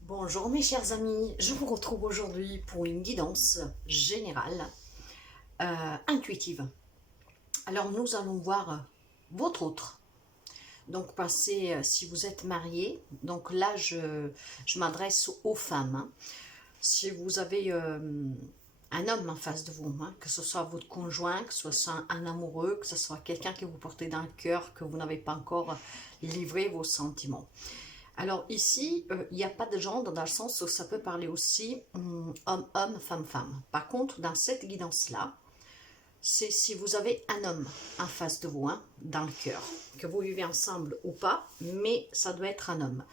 Bonjour mes chers amis, je vous retrouve aujourd'hui pour une guidance générale intuitive. Alors nous allons voir votre autre. Donc si vous êtes marié, donc là je m'adresse aux femmes. Hein. Si vous avez un homme en face de vous, hein, que ce soit votre conjoint, que ce soit un amoureux, que ce soit quelqu'un que vous portez dans le cœur, que vous n'avez pas encore livré vos sentiments. Alors ici, il n'y a pas de genre dans le sens où ça peut parler aussi homme-homme, femme-femme. Par contre, dans cette guidance-là, c'est si vous avez un homme en face de vous, hein, dans le cœur, que vous vivez ensemble ou pas, mais ça doit être un homme.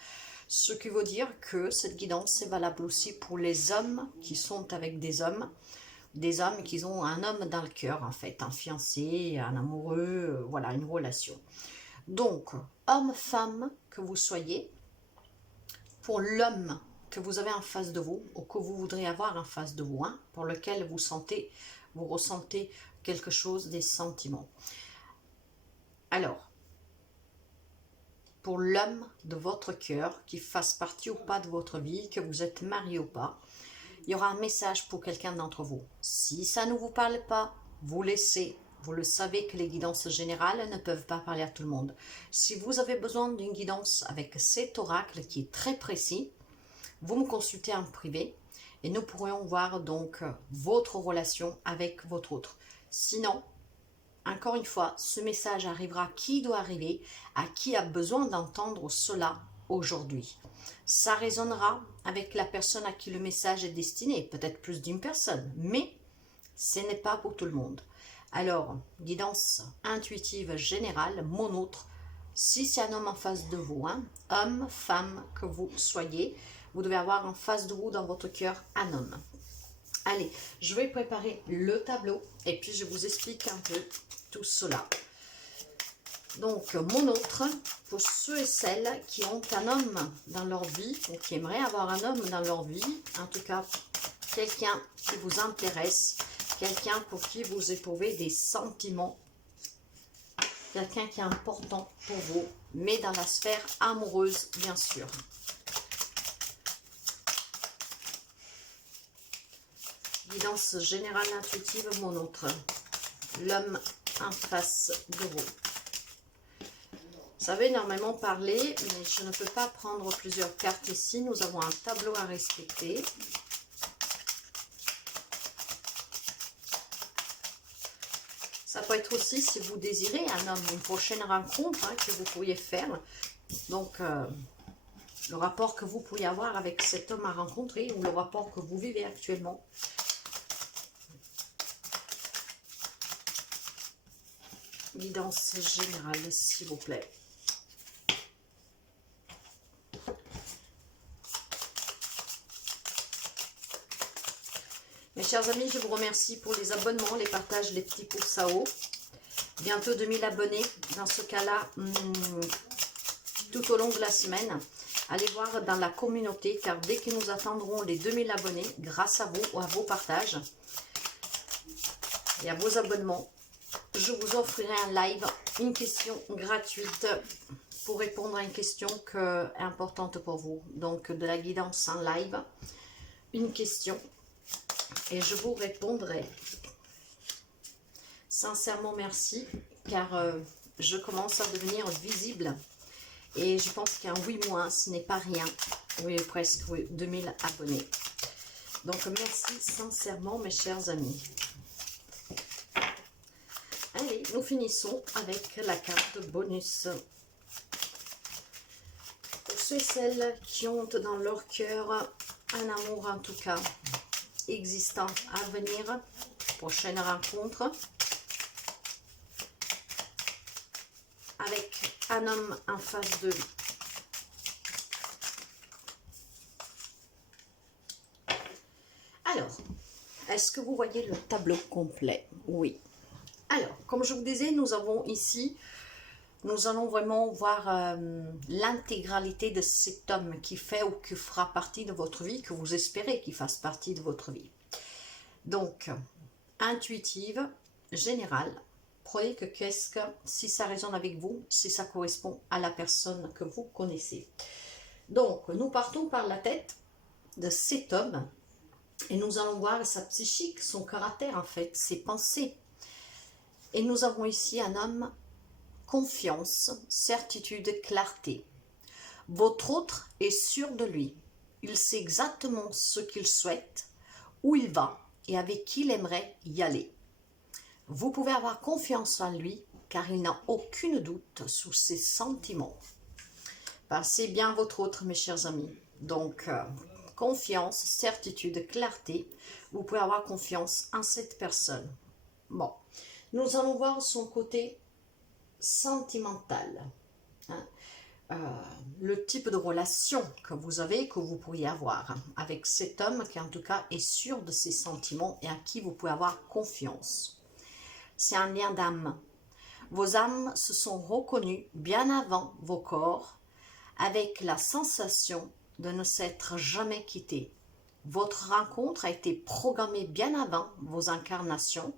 Ce qui veut dire que cette guidance est valable aussi pour les hommes qui sont avec des hommes qui ont un homme dans le cœur, en fait, un fiancé, un amoureux, voilà, une relation. Donc, homme-femme que vous soyez, pour l'homme que vous avez en face de vous, ou que vous voudrez avoir en face de vous, hein, pour lequel vous ressentez quelque chose, des sentiments. Alors, pour l'homme de votre cœur, qui fasse partie ou pas de votre vie, que vous êtes marié ou pas, il y aura un message pour quelqu'un d'entre vous. Si ça ne vous parle pas, vous laissez. Vous le savez que les guidances générales ne peuvent pas parler à tout le monde. Si vous avez besoin d'une guidance avec cet oracle qui est très précis, vous me consultez en privé et nous pourrions voir donc votre relation avec votre autre. Sinon, encore une fois, ce message arrivera à qui doit arriver, à qui a besoin d'entendre cela aujourd'hui. Ça résonnera avec la personne à qui le message est destiné, peut-être plus d'une personne, mais ce n'est pas pour tout le monde. Alors, guidance intuitive générale, mon autre, si c'est un homme en face de vous, hein, homme, femme, que vous soyez, vous devez avoir en face de vous, dans votre cœur, un homme. Allez, je vais préparer le tableau et puis je vous explique un peu tout cela. Donc, mon autre, pour ceux et celles qui ont un homme dans leur vie, ou qui aimeraient avoir un homme dans leur vie, en tout cas, quelqu'un qui vous intéresse, quelqu'un pour qui vous éprouvez des sentiments, quelqu'un qui est important pour vous, mais dans la sphère amoureuse, bien sûr. Guidance générale intuitive, mon autre. L'homme en face de vous. Ça va énormément parler, mais je ne peux pas prendre plusieurs cartes ici. Nous avons un tableau à respecter. Ça peut être aussi, si vous désirez un homme, une prochaine rencontre hein, que vous pourriez faire. Donc, le rapport que vous pourriez avoir avec cet homme à rencontrer ou le rapport que vous vivez actuellement. Guidance générale, s'il vous plaît. Mes chers amis, je vous remercie pour les abonnements, les partages, les petits pouces à haut. Bientôt 2000 abonnés. Dans ce cas-là, tout au long de la semaine, allez voir dans la communauté, car dès que nous atteindrons les 2000 abonnés, grâce à vous, à vos partages et à vos abonnements, je vous offrirai un live, une question gratuite pour répondre à une question importante pour vous. Donc, de la guidance en live, une question. Et je vous répondrai. Sincèrement, merci, car je commence à devenir visible. Et je pense qu'un 8 mois, ce n'est pas rien. Oui, presque 2000 abonnés. Donc, merci sincèrement, mes chers amis. Allez, nous finissons avec la carte bonus. Pour ceux et celles qui ont dans leur cœur un amour, en tout cas, existant à venir, prochaine rencontre, avec un homme en face de lui. Alors, est-ce que vous voyez le tableau complet? Oui. Alors, comme je vous disais, nous avons ici nous allons vraiment voir l'intégralité de cet homme qui fait ou qui fera partie de votre vie, que vous espérez qu'il fasse partie de votre vie. Donc, intuitive, générale, prenez que si ça résonne avec vous, si ça correspond à la personne que vous connaissez. Donc, nous partons par la tête de cet homme et nous allons voir sa psychique, son caractère en fait, ses pensées. Et nous avons ici un homme, confiance, certitude, clarté. Votre autre est sûr de lui. Il sait exactement ce qu'il souhaite, où il va et avec qui il aimerait y aller. Vous pouvez avoir confiance en lui car il n'a aucun doute sur ses sentiments. C'est bien votre autre, mes chers amis. Donc, confiance, certitude, clarté. Vous pouvez avoir confiance en cette personne. Bon, nous allons voir son côté sentimental. Le type de relation que vous avez, que vous pourriez avoir avec cet homme qui en tout cas est sûr de ses sentiments et à qui vous pouvez avoir confiance. C'est un lien d'âme. Vos âmes se sont reconnues bien avant vos corps avec la sensation de ne s'être jamais quittés. Votre rencontre a été programmée bien avant vos incarnations.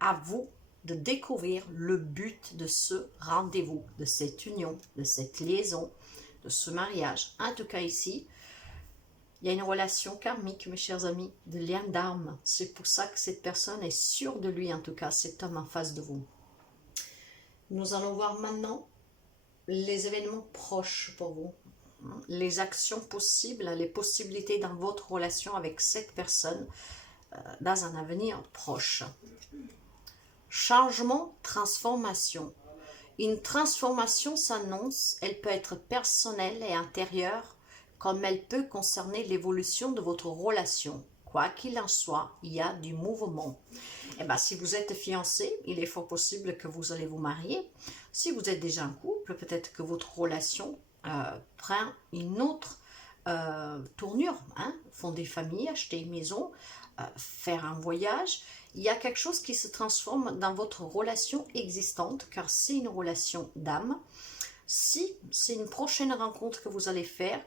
À vous de découvrir le but de ce rendez-vous, de cette union, de cette liaison, de ce mariage. En tout cas ici, il y a une relation karmique, mes chers amis, de lien d'âme. C'est pour ça que cette personne est sûre de lui, en tout cas, cet homme en face de vous. Nous allons voir maintenant les événements proches pour vous, les actions possibles, les possibilités dans votre relation avec cette personne dans un avenir proche. Changement, transformation. Une transformation s'annonce, elle peut être personnelle et intérieure, comme elle peut concerner l'évolution de votre relation. Quoi qu'il en soit, il y a du mouvement. Et bien, si vous êtes fiancé, il est fort possible que vous allez vous marier. Si vous êtes déjà en couple, peut-être que votre relation prend une autre tournure. Fonder famille, acheter une maison, faire un voyage. Il y a quelque chose qui se transforme dans votre relation existante, car c'est une relation d'âme. Si c'est une prochaine rencontre que vous allez faire,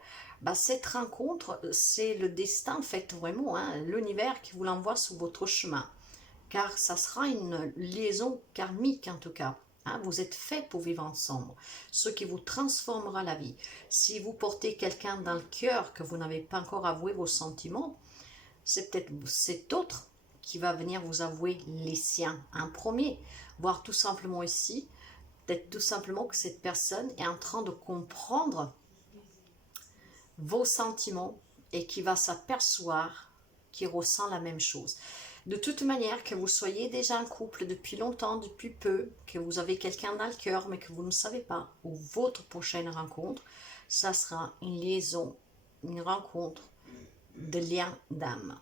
cette rencontre, c'est le destin, en fait, vraiment, l'univers qui vous l'envoie sur votre chemin. Car ça sera une liaison karmique, en tout cas. Vous êtes fait pour vivre ensemble, ce qui vous transformera la vie. Si vous portez quelqu'un dans le cœur, que vous n'avez pas encore avoué vos sentiments, c'est peut-être cet autre qui va venir vous avouer les siens en premier, voire tout simplement ici, peut-être tout simplement que cette personne est en train de comprendre vos sentiments et qui va s'apercevoir qu'il ressent la même chose. De toute manière, que vous soyez déjà en couple depuis longtemps, depuis peu, que vous avez quelqu'un dans le cœur mais que vous ne savez pas, ou votre prochaine rencontre, ça sera une liaison, une rencontre de lien d'âme.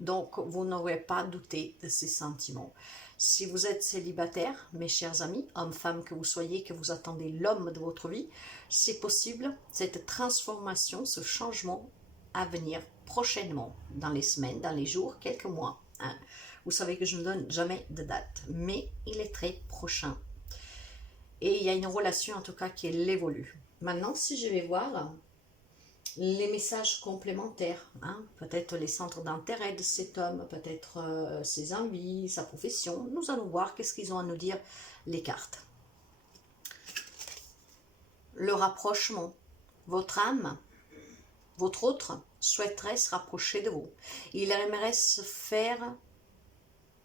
Donc, vous n'aurez pas douté de ces sentiments. Si vous êtes célibataire, mes chers amis, hommes, femmes, que vous soyez, que vous attendez l'homme de votre vie, c'est possible, cette transformation, ce changement à venir prochainement, dans les semaines, dans les jours, quelques mois. Vous savez que je ne donne jamais de date, mais il est très prochain. Et il y a une relation, en tout cas, qui est l'évolue. Maintenant, si je vais voir les messages complémentaires, peut-être les centres d'intérêt de cet homme, peut-être ses envies, sa profession. Nous allons voir qu'est-ce qu'ils ont à nous dire, les cartes. Le rapprochement. Votre âme, votre autre, souhaiterait se rapprocher de vous. Il aimerait se faire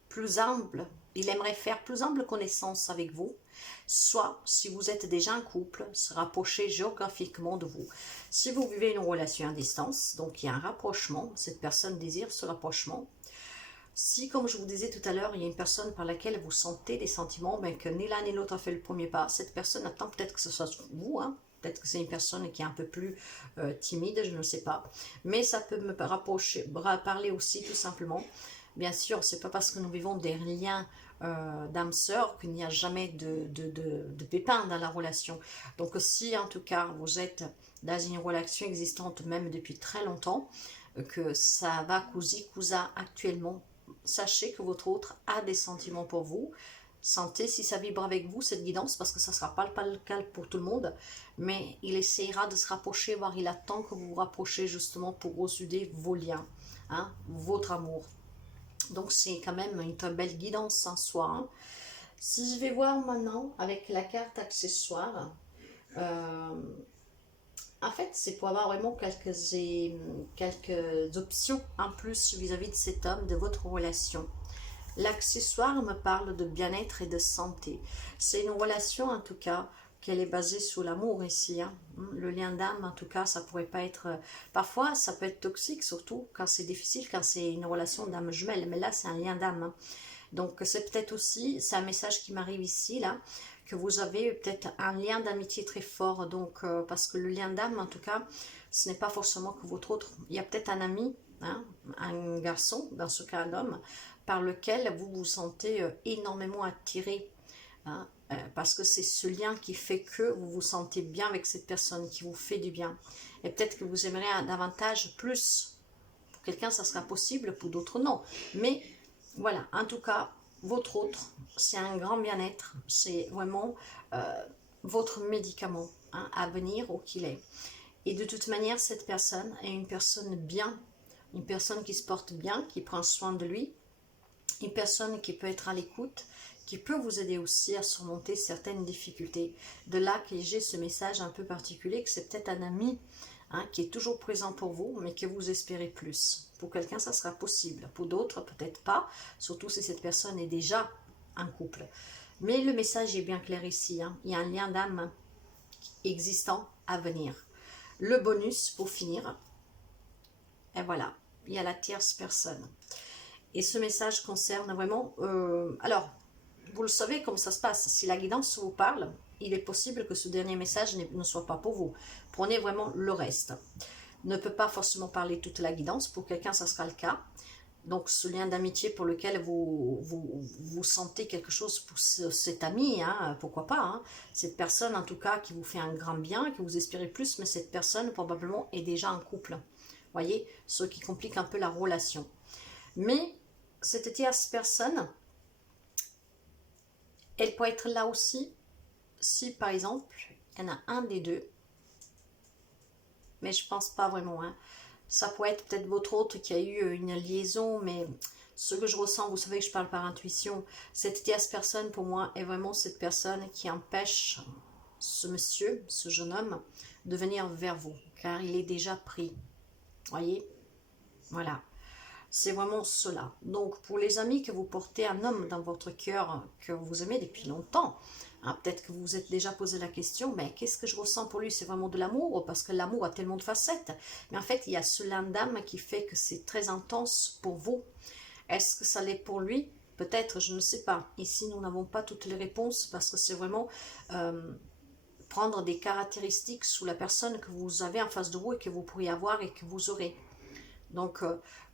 plus humble. Il aimerait faire plus humble connaissance avec vous. Soit, si vous êtes déjà en couple, se rapprocher géographiquement de vous. Si vous vivez une relation à distance, donc il y a un rapprochement, cette personne désire ce rapprochement. Si, comme je vous disais tout à l'heure, il y a une personne par laquelle vous sentez des sentiments, mais que ni l'un ni l'autre a fait le premier pas, cette personne attend peut-être que ce soit vous, peut-être que c'est une personne qui est un peu plus timide, je ne sais pas. Mais ça peut me parler aussi tout simplement. Bien sûr, c'est pas parce que nous vivons des liens d'âme sœur qu'il n'y a jamais de pépins dans la relation. Donc si en tout cas vous êtes dans une relation existante même depuis très longtemps, que ça va cousi cousa actuellement, sachez que votre autre a des sentiments pour vous. Sentez si ça vibre avec vous, cette guidance, parce que ça ne sera pas le cas pour tout le monde. Mais il essaiera de se rapprocher, voire il attend que vous vous rapprochiez justement pour ressuder vos liens, hein, votre amour. Donc c'est quand même une très belle guidance en soi. Hein. Si je vais voir maintenant avec la carte accessoire, en fait c'est pour avoir vraiment quelques options en plus vis-à-vis de cet homme, de votre relation. L'accessoire me parle de bien-être et de santé. C'est une relation en tout cas qu'elle est basée sur l'amour ici. Hein. Le lien d'âme en tout cas ça pourrait pas être... parfois ça peut être toxique surtout quand c'est difficile, quand c'est une relation d'âme jumelle. Mais là c'est un lien d'âme. Hein. Donc c'est peut-être aussi, c'est un message qui m'arrive ici là, que vous avez peut-être un lien d'amitié très fort. Donc parce que le lien d'âme en tout cas ce n'est pas forcément que votre autre. Il y a peut-être un ami, hein, un garçon, dans ce cas un homme, par lequel vous vous sentez énormément attiré, hein, parce que c'est ce lien qui fait que vous vous sentez bien avec cette personne, qui vous fait du bien. Et peut-être que vous aimeriez davantage plus. Pour quelqu'un, ça sera possible, pour d'autres, non. Mais voilà, en tout cas, votre autre, c'est un grand bien-être. C'est vraiment votre médicament, hein, à venir où qu'il est. Et de toute manière, cette personne est une personne bien, une personne qui se porte bien, qui prend soin de lui, une personne qui peut être à l'écoute, qui peut vous aider aussi à surmonter certaines difficultés. De là que j'ai ce message un peu particulier, que c'est peut-être un ami, hein, qui est toujours présent pour vous, mais que vous espérez plus. Pour quelqu'un, ça sera possible. Pour d'autres, peut-être pas, surtout si cette personne est déjà en couple. Mais le message est bien clair ici. Hein. Il y a un lien d'âme existant à venir. Le bonus, pour finir, et voilà, il y a la tierce personne. Et ce message concerne vraiment... alors, vous le savez comment ça se passe. Si la guidance vous parle, il est possible que ce dernier message ne soit pas pour vous. Prenez vraiment le reste. Ne peut pas forcément parler toute la guidance. Pour quelqu'un, ça sera le cas. Donc, ce lien d'amitié pour lequel vous sentez quelque chose pour cet ami, hein, pourquoi pas. Hein, cette personne, en tout cas, qui vous fait un grand bien, que vous espérez plus, mais cette personne, probablement, est déjà en couple. Voyez, ce qui complique un peu la relation. Mais cette tierce personne, elle peut être là aussi si par exemple il y en a un des deux, mais je pense pas vraiment. Hein. Ça pourrait être peut-être votre autre qui a eu une liaison, mais ce que je ressens, vous savez que je parle par intuition, cette tierce personne pour moi est vraiment cette personne qui empêche ce monsieur, ce jeune homme, de venir vers vous, car il est déjà pris. Voyez, voilà. C'est vraiment cela. Donc, pour les amis que vous portez un homme dans votre cœur que vous aimez depuis longtemps, hein, peut-être que vous vous êtes déjà posé la question, mais qu'est-ce que je ressens pour lui? C'est vraiment de l'amour, parce que l'amour a tellement de facettes. Mais en fait, il y a ce lien d'âme qui fait que c'est très intense pour vous. Est-ce que ça l'est pour lui? Peut-être, je ne sais pas. Ici, nous n'avons pas toutes les réponses, parce que c'est vraiment prendre des caractéristiques sous la personne que vous avez en face de vous et que vous pourriez avoir et que vous aurez. Donc,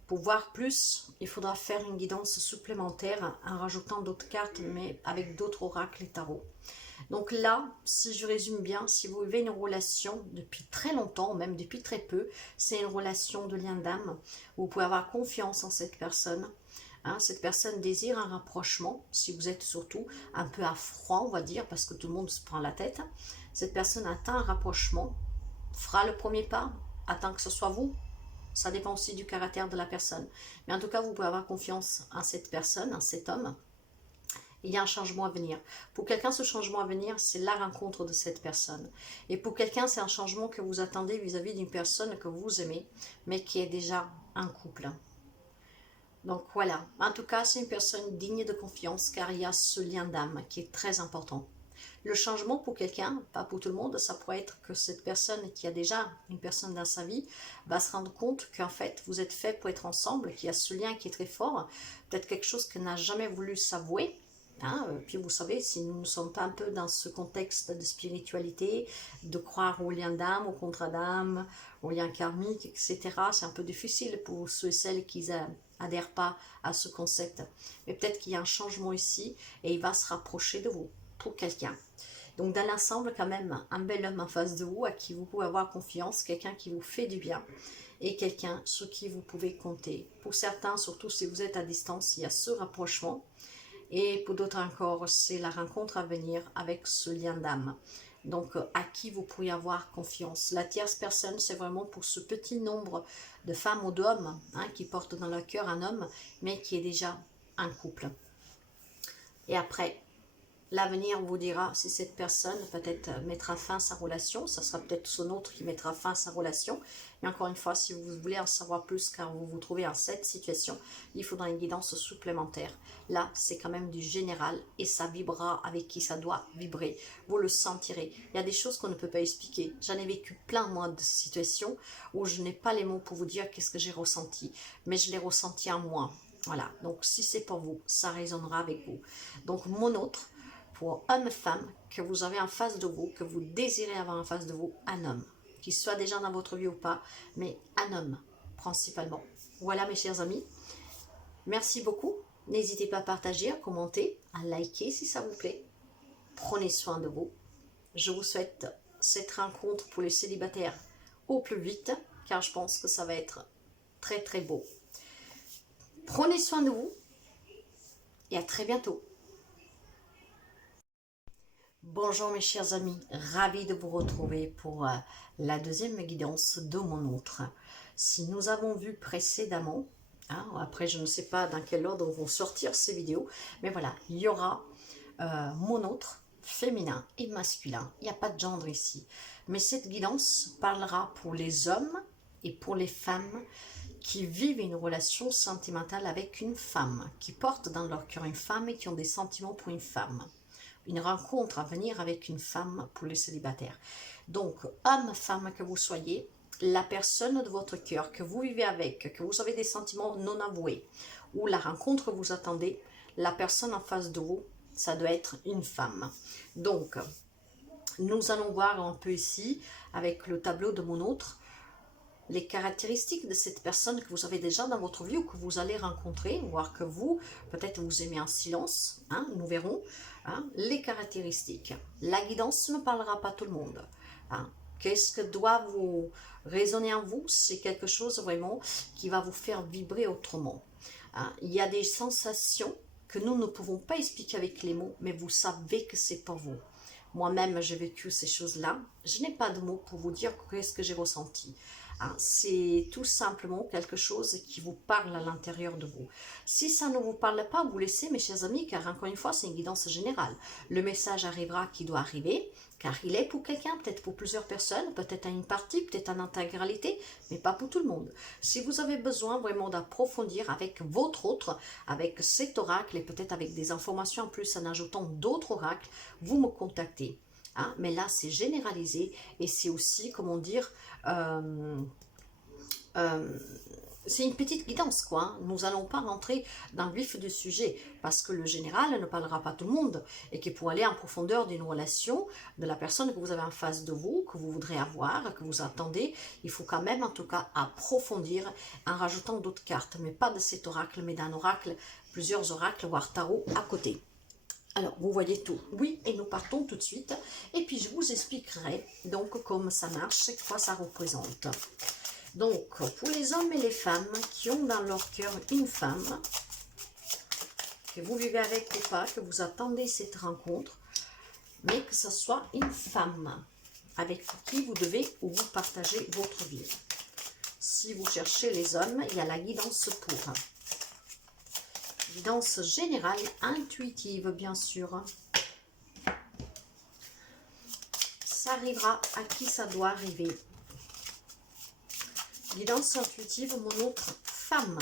pour voir plus, il faudra faire une guidance supplémentaire en rajoutant d'autres cartes, mais avec d'autres oracles et tarots. Donc là, si je résume bien, si vous vivez une relation depuis très longtemps, même depuis très peu, c'est une relation de lien d'âme. Vous pouvez avoir confiance en cette personne. Hein, cette personne désire un rapprochement, si vous êtes surtout un peu à froid, on va dire, parce que tout le monde se prend la tête. Cette personne attend un rapprochement, fera le premier pas, attend que ce soit vous. Ça dépend aussi du caractère de la personne. Mais en tout cas, vous pouvez avoir confiance en cette personne, en cet homme. Il y a un changement à venir. Pour quelqu'un, ce changement à venir, c'est la rencontre de cette personne. Et pour quelqu'un, c'est un changement que vous attendez vis-à-vis d'une personne que vous aimez, mais qui est déjà un couple. Donc voilà. En tout cas, c'est une personne digne de confiance, car il y a ce lien d'âme qui est très important. Le changement pour quelqu'un, pas pour tout le monde, ça pourrait être que cette personne qui a déjà une personne dans sa vie va se rendre compte qu'en fait vous êtes fait pour être ensemble, qu'il y a ce lien qui est très fort, peut-être quelque chose qu'elle n'a jamais voulu s'avouer. Hein, puis vous savez, si nous ne sommes pas un peu dans ce contexte de spiritualité, de croire au lien d'âme, au contrat d'âme, au lien karmique, etc., c'est un peu difficile pour ceux et celles qui n'adhèrent pas à ce concept. Mais peut-être qu'il y a un changement ici et il va se rapprocher de vous. Pour quelqu'un. Donc dans l'ensemble, quand même, un bel homme en face de vous à qui vous pouvez avoir confiance, quelqu'un qui vous fait du bien et quelqu'un sur qui vous pouvez compter. Pour certains, surtout si vous êtes à distance, il y a ce rapprochement Et pour d'autres encore, c'est la rencontre à venir avec ce lien d'âme. Donc, à qui vous pourriez avoir confiance. La tierce personne, c'est vraiment pour ce petit nombre de femmes ou d'hommes hein, qui portent dans leur cœur un homme, mais qui est déjà un couple. Et après, l'avenir vous dira si cette personne peut-être mettra fin à sa relation. Ça sera peut-être son autre qui mettra fin à sa relation. Mais encore une fois, si vous voulez en savoir plus car vous vous trouvez en cette situation, il faudra une guidance supplémentaire. Là, c'est quand même du général et ça vibrera avec qui ça doit vibrer. Vous le sentirez. Il y a des choses qu'on ne peut pas expliquer. J'en ai vécu plein, moi, de situations où je n'ai pas les mots pour vous dire qu'est-ce que j'ai ressenti. Mais je l'ai ressenti en moi. Voilà. Donc, si c'est pour vous, ça résonnera avec vous. Donc, mon autre, pour homme-femme que vous avez en face de vous, que vous désirez avoir en face de vous, un homme, qu'il soit déjà dans votre vie ou pas, mais un homme principalement. Voilà mes chers amis, merci beaucoup, n'hésitez pas à partager, à commenter, à liker si ça vous plaît, prenez soin de vous, je vous souhaite cette rencontre pour les célibataires au plus vite, car je pense que ça va être très très beau. Prenez soin de vous et à très bientôt. Bonjour mes chers amis, ravi de vous retrouver pour la deuxième guidance de mon autre. Si nous avons vu précédemment, hein, après je ne sais pas dans quel ordre vont sortir ces vidéos, mais voilà, il y aura mon autre féminin et masculin, il n'y a pas de genre ici. Mais cette guidance parlera pour les hommes et pour les femmes qui vivent une relation sentimentale avec une femme, qui portent dans leur cœur une femme et qui ont des sentiments pour une femme. Une rencontre à venir avec une femme pour les célibataires. Donc, homme, femme que vous soyez, la personne de votre cœur que vous vivez avec, que vous avez des sentiments non avoués, ou la rencontre que vous attendez, la personne en face de vous, ça doit être une femme. Donc, nous allons voir un peu ici, avec le tableau de mon autre, les caractéristiques de cette personne que vous avez déjà dans votre vie ou que vous allez rencontrer, voire que vous, peut-être vous aimez en silence, hein, nous verrons, hein, les caractéristiques. La guidance ne parlera pas à tout le monde. Hein. Qu'est-ce que doit vous résonner en vous? C'est quelque chose vraiment qui va vous faire vibrer autrement. Hein. Il y a des sensations que nous ne pouvons pas expliquer avec les mots, mais vous savez que c'est pour vous. Moi-même, j'ai vécu ces choses-là. Je n'ai pas de mots pour vous dire qu'est-ce que j'ai ressenti. C'est tout simplement quelque chose qui vous parle à l'intérieur de vous. Si ça ne vous parle pas, vous laissez mes chers amis, car encore une fois, c'est une guidance générale. Le message arrivera qui doit arriver, car il est pour quelqu'un, peut-être pour plusieurs personnes, peut-être à une partie, peut-être en intégralité, mais pas pour tout le monde. Si vous avez besoin vraiment d'approfondir avec votre autre, avec cet oracle, et peut-être avec des informations en plus en ajoutant d'autres oracles, vous me contactez. Hein, mais là, c'est généralisé et c'est aussi, comment dire, c'est une petite guidance, quoi. Hein. Nous n'allons pas rentrer dans le vif du sujet parce que le général ne parlera pas à tout le monde et que pour aller en profondeur d'une relation de la personne que vous avez en face de vous, que vous voudrez avoir, que vous attendez, il faut quand même en tout cas approfondir en rajoutant d'autres cartes, mais pas de cet oracle, mais d'un oracle, plusieurs oracles, voire tarot à côté. Alors, vous voyez tout. Oui, et nous partons tout de suite. Et puis, je vous expliquerai donc comment ça marche et quoi ça représente. Donc, pour les hommes et les femmes qui ont dans leur cœur une femme, que vous vivez avec ou pas, que vous attendez cette rencontre, mais que ce soit une femme avec qui vous devez ou vous partagez votre vie. Si vous cherchez les hommes, il y a la guidance pour. Guidance générale, intuitive bien sûr. Ça arrivera à qui ça doit arriver. Guidance intuitive, mon autre femme.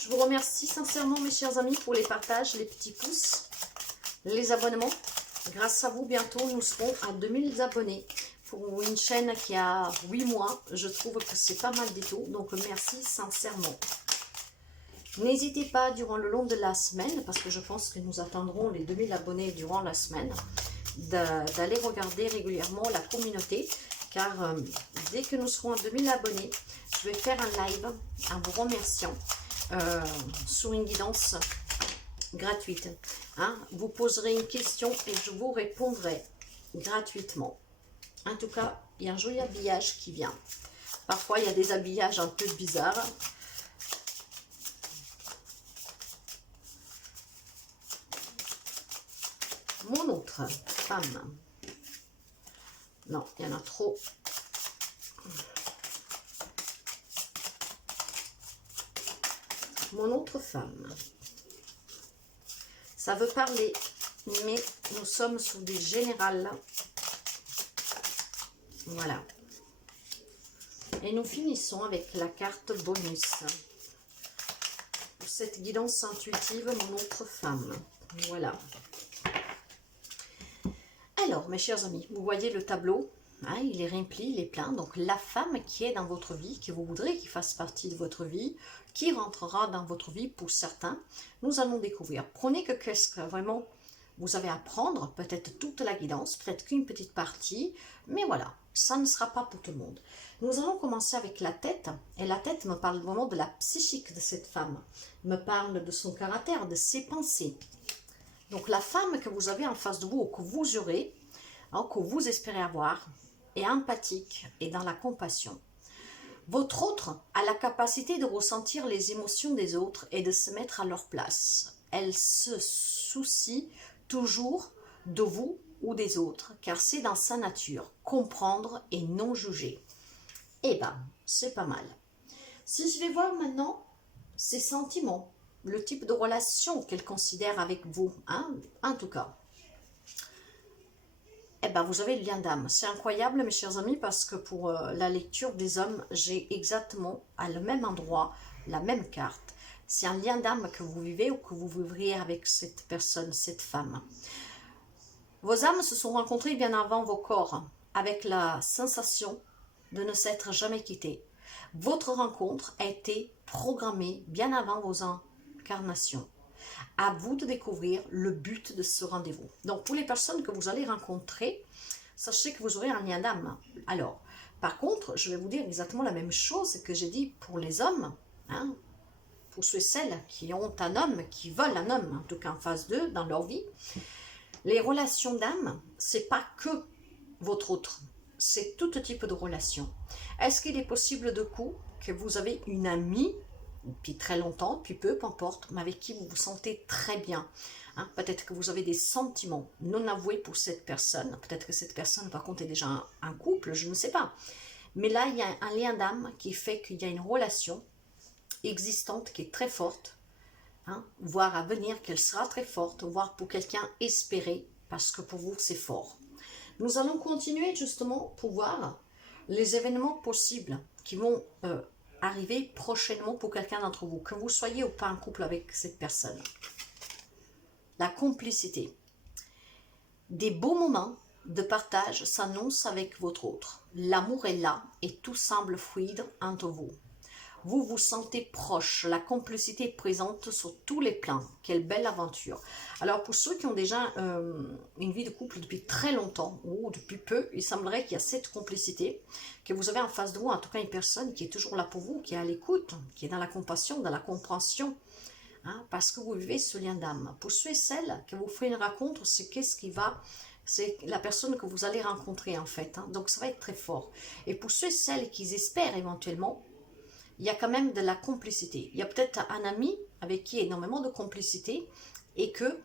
Je vous remercie sincèrement mes chers amis pour les partages, les petits pouces, les abonnements. Grâce à vous, bientôt nous serons à 2000 abonnés. Pour une chaîne qui a 8 mois, je trouve que c'est pas mal du tout. Donc, merci sincèrement. N'hésitez pas durant le long de la semaine, parce que je pense que nous atteindrons les 2000 abonnés durant la semaine, d'aller regarder régulièrement la communauté. Car dès que nous serons à 2000 abonnés, je vais faire un live en vous remerciant sur une guidance gratuite. Hein. Vous poserez une question et je vous répondrai gratuitement. En tout cas, il y a un joli habillage qui vient. Parfois, il y a des habillages un peu bizarres. Mon autre femme. Non, il y en a trop. Mon autre femme. Ça veut parler, mais nous sommes sous des générales. Voilà. Et nous finissons avec la carte bonus. Pour cette guidance intuitive, mon autre femme. Voilà. Alors, mes chers amis, vous voyez le tableau, hein, il est rempli, il est plein. Donc, la femme qui est dans votre vie, que vous voudrez qu'il fasse partie de votre vie, qui rentrera dans votre vie pour certains, nous allons découvrir. Prenez que qu'est-ce que vraiment vous avez à prendre, peut-être toute la guidance, peut-être qu'une petite partie, mais voilà, ça ne sera pas pour tout le monde. Nous allons commencer avec la tête, et la tête me parle vraiment de la psychique de cette femme, me parle de son caractère, de ses pensées. Donc la femme que vous avez en face de vous, ou que vous aurez, hein, que vous espérez avoir, est empathique et dans la compassion. Votre autre a la capacité de ressentir les émotions des autres et de se mettre à leur place. Elle se soucie toujours de vous ou des autres, car c'est dans sa nature, comprendre et non juger. Eh ben, c'est pas mal. Si je vais voir maintenant ses sentiments, le type de relation qu'elle considère avec vous, hein, en tout cas. Eh ben, vous avez le lien d'âme. C'est incroyable, mes chers amis, parce que pour la lecture des hommes, j'ai exactement à le même endroit, la même carte. C'est un lien d'âme que vous vivez ou que vous vivriez avec cette personne, cette femme. Vos âmes se sont rencontrées bien avant vos corps, avec la sensation de ne s'être jamais quittés. Votre rencontre a été programmée bien avant vos incarnations. À vous de découvrir le but de ce rendez-vous. Donc, pour les personnes que vous allez rencontrer, sachez que vous aurez un lien d'âme. Alors, par contre, je vais vous dire exactement la même chose que j'ai dit pour les hommes, hein, pour ceux et celles qui ont un homme, qui veulent un homme, en tout cas en phase 2 dans leur vie. Les relations d'âme, c'est pas que votre autre, c'est tout type de relation. Est-ce qu'il est possible de coup que vous avez une amie, depuis très longtemps, depuis peu importe, mais avec qui vous vous sentez très bien, hein? Peut-être que vous avez des sentiments non avoués pour cette personne, peut-être que cette personne par contre est déjà un couple, je ne sais pas. Mais là, il y a un lien d'âme qui fait qu'il y a une relation existante qui est très forte, hein? Voire à venir qu'elle sera très forte, voire pour quelqu'un espéré, parce que pour vous c'est fort. Nous allons continuer justement pour voir les événements possibles qui vont arriver prochainement pour quelqu'un d'entre vous, que vous soyez ou pas en couple avec cette personne. La complicité. Des beaux moments de partage s'annoncent avec votre autre. L'amour est là et tout semble fluide entre vous. Vous vous sentez proche, la complicité est présente sur tous les plans. Quelle belle aventure. Alors pour ceux qui ont déjà une vie de couple depuis très longtemps ou depuis peu, il semblerait qu'il y a cette complicité, que vous avez en face de vous, en tout cas une personne qui est toujours là pour vous, qui est à l'écoute, qui est dans la compassion, dans la compréhension, hein, parce que vous vivez ce lien d'âme. Pour ceux et celles que vous ferez une rencontre, c'est qu'est-ce qui va... C'est la personne que vous allez rencontrer en fait, hein, donc ça va être très fort. Et pour ceux et celles qui espèrent éventuellement, il y a quand même de la complicité. Il y a peut-être un ami avec qui il y a énormément de complicité et que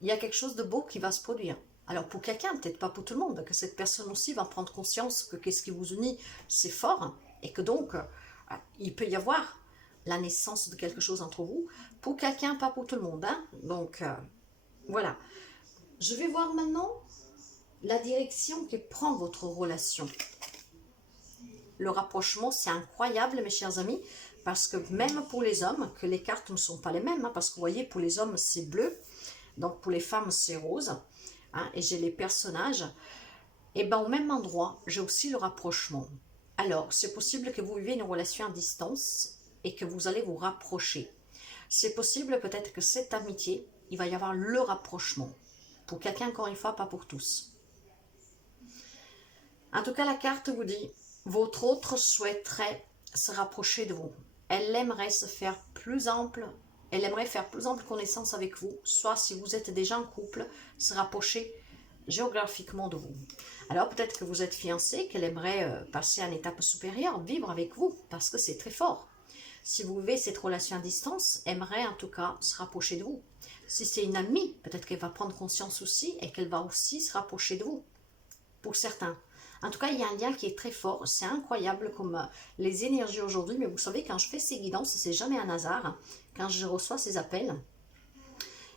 il y a quelque chose de beau qui va se produire. Alors pour quelqu'un, peut-être pas pour tout le monde, que cette personne aussi va prendre conscience que qu'est-ce qui vous unit, c'est fort et que donc il peut y avoir la naissance de quelque chose entre vous. Pour quelqu'un, pas pour tout le monde. Hein? Donc voilà. Je vais voir maintenant la direction que prend votre relation. Le rapprochement, c'est incroyable, mes chers amis, parce que même pour les hommes, que les cartes ne sont pas les mêmes, hein, parce que vous voyez, pour les hommes, c'est bleu, donc pour les femmes, c'est rose, hein, et j'ai les personnages, et bien au même endroit, j'ai aussi le rapprochement. Alors, c'est possible que vous viviez une relation à distance et que vous allez vous rapprocher. C'est possible peut-être que cette amitié, il va y avoir le rapprochement. Pour quelqu'un, encore une fois, pas pour tous. En tout cas, la carte vous dit... Votre autre souhaiterait se rapprocher de vous. Elle aimerait se faire plus ample. Elle aimerait faire plus ample connaissance avec vous. Soit si vous êtes déjà en couple, se rapprocher géographiquement de vous. Alors peut-être que vous êtes fiancé, qu'elle aimerait passer à une étape supérieure, vivre avec vous, parce que c'est très fort. Si vous vivez cette relation à distance, aimerait en tout cas se rapprocher de vous. Si c'est une amie, peut-être qu'elle va prendre conscience aussi et qu'elle va aussi se rapprocher de vous, pour certains. En tout cas, il y a un lien qui est très fort. C'est incroyable comme les énergies aujourd'hui. Mais vous savez, quand je fais ces guidances, c'est jamais un hasard. Hein, quand je reçois ces appels.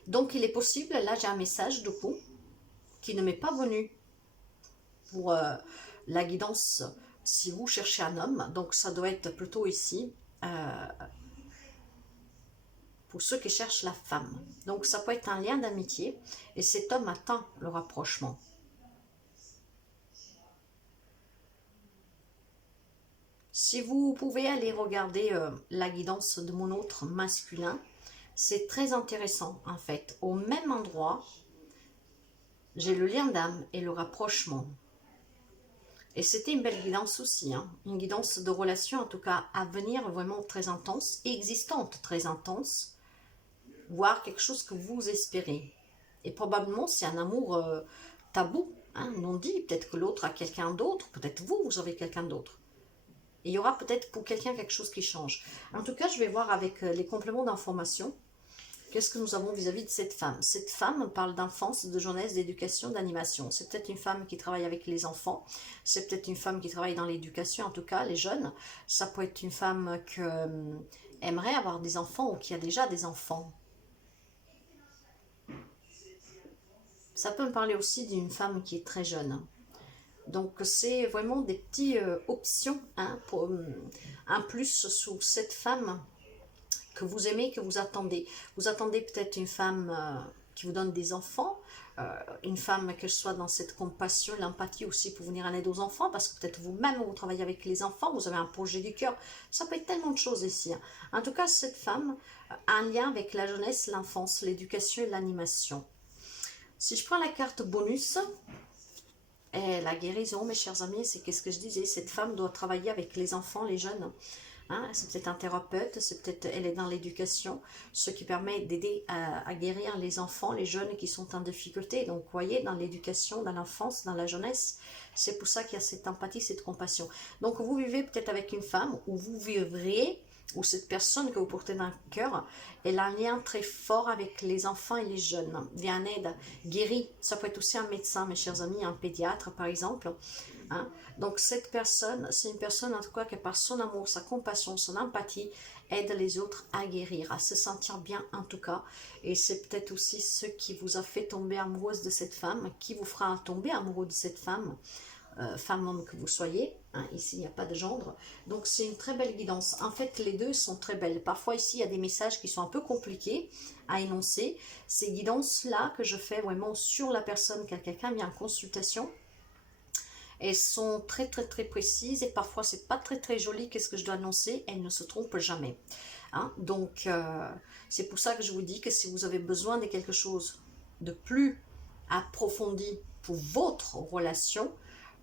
Donc, il est possible, là, j'ai un message de coup qui ne m'est pas venu pour la guidance si vous cherchez un homme. Donc, ça doit être plutôt ici pour ceux qui cherchent la femme. Donc, ça peut être un lien d'amitié et cet homme attend le rapprochement. Si vous pouvez aller regarder la guidance de mon autre masculin, c'est très intéressant en fait. Au même endroit, j'ai le lien d'âme et le rapprochement. Et c'était une belle guidance aussi, hein. Une guidance de relation en tout cas à venir vraiment très intense, existante très intense, voire quelque chose que vous espérez. Et probablement c'est un amour tabou, hein, non dit, peut-être que l'autre a quelqu'un d'autre, peut-être vous avez quelqu'un d'autre. Il y aura peut-être pour quelqu'un quelque chose qui change. En tout cas, je vais voir avec les compléments d'information. Qu'est-ce que nous avons vis-à-vis de cette femme? Cette femme parle d'enfance, de jeunesse, d'éducation, d'animation. C'est peut-être une femme qui travaille avec les enfants. C'est peut-être une femme qui travaille dans l'éducation, en tout cas, les jeunes. Ça peut être une femme qui aimerait avoir des enfants ou qui a déjà des enfants. Ça peut me parler aussi d'une femme qui est très jeune. Donc, c'est vraiment des petites options, hein, pour un plus sur cette femme que vous aimez, que vous attendez. Vous attendez peut-être une femme qui vous donne des enfants, une femme que soit dans cette compassion, l'empathie aussi pour venir en aide aux enfants, parce que peut-être vous-même, vous travaillez avec les enfants, vous avez un projet du cœur. Ça peut être tellement de choses ici. Hein. En tout cas, cette femme a un lien avec la jeunesse, l'enfance, l'éducation et l'animation. Si je prends la carte bonus, et la guérison, mes chers amis, c'est qu'est-ce que je disais, cette femme doit travailler avec les enfants, les jeunes. Hein, c'est peut-être un thérapeute, c'est peut-être elle est dans l'éducation, ce qui permet d'aider à guérir les enfants, les jeunes qui sont en difficulté. Donc, vous voyez, dans l'éducation, dans l'enfance, dans la jeunesse, c'est pour ça qu'il y a cette empathie, cette compassion. Donc, vous vivez peut-être avec une femme, ou vous vivrez, ou cette personne que vous portez dans le cœur, elle a un lien très fort avec les enfants et les jeunes, vient en aide, guérit. Ça peut être aussi un médecin, mes chers amis, un pédiatre par exemple. Hein? Donc cette personne, c'est une personne en tout cas qui par son amour, sa compassion, son empathie, aide les autres à guérir, à se sentir bien en tout cas. Et c'est peut-être aussi ce qui vous a fait tomber amoureuse de cette femme, qui vous fera tomber amoureux de cette femme, femme-homme que vous soyez, hein, ici il n'y a pas de gendre, donc c'est une très belle guidance. En fait les deux sont très belles. Parfois ici il y a des messages qui sont un peu compliqués à énoncer. Ces guidances là que je fais vraiment sur la personne, quand quelqu'un vient en consultation, elles sont très précises et parfois c'est pas très joli. Qu'est-ce que je dois annoncer? Elles ne se trompent jamais. Hein? Donc c'est pour ça que je vous dis que si vous avez besoin de quelque chose de plus approfondi pour votre relation,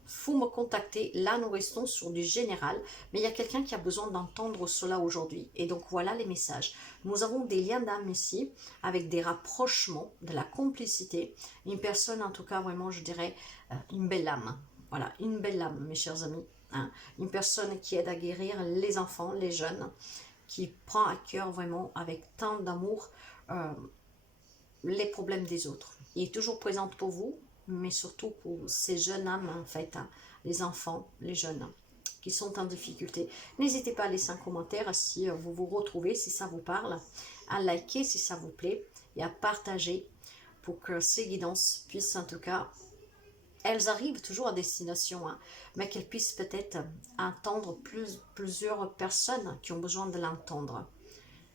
faut me contacter. Là nous restons sur du général, mais il y a quelqu'un qui a besoin d'entendre cela aujourd'hui, et donc voilà les messages. Nous avons des liens d'âme ici avec des rapprochements, de la complicité, une personne en tout cas vraiment je dirais une belle âme. Voilà, une belle âme mes chers amis, hein. Une personne qui aide à guérir les enfants, les jeunes, qui prend à cœur vraiment avec tant d'amour les problèmes des autres. Il est toujours présente pour vous, mais surtout pour ces jeunes âmes en fait, hein, les enfants, les jeunes qui sont en difficulté. N'hésitez pas à laisser un commentaire si vous vous retrouvez, si ça vous parle, à liker si ça vous plaît et à partager pour que ces guidances puissent en tout cas, elles arrivent toujours à destination, hein, mais qu'elles puissent peut-être entendre plusieurs personnes qui ont besoin de l'entendre.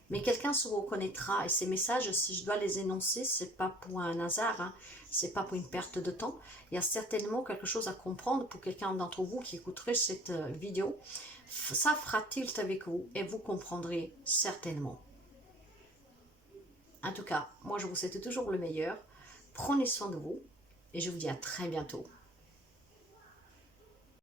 Mais quelqu'un se reconnaîtra, et ces messages, si je dois les énoncer, c'est pas pour un hasard, hein, c'est pas pour une perte de temps. Il y a certainement quelque chose à comprendre pour quelqu'un d'entre vous qui écouterait cette vidéo. Ça fera tilt avec vous et vous comprendrez certainement. En tout cas, moi je vous souhaite toujours le meilleur. Prenez soin de vous et je vous dis à très bientôt.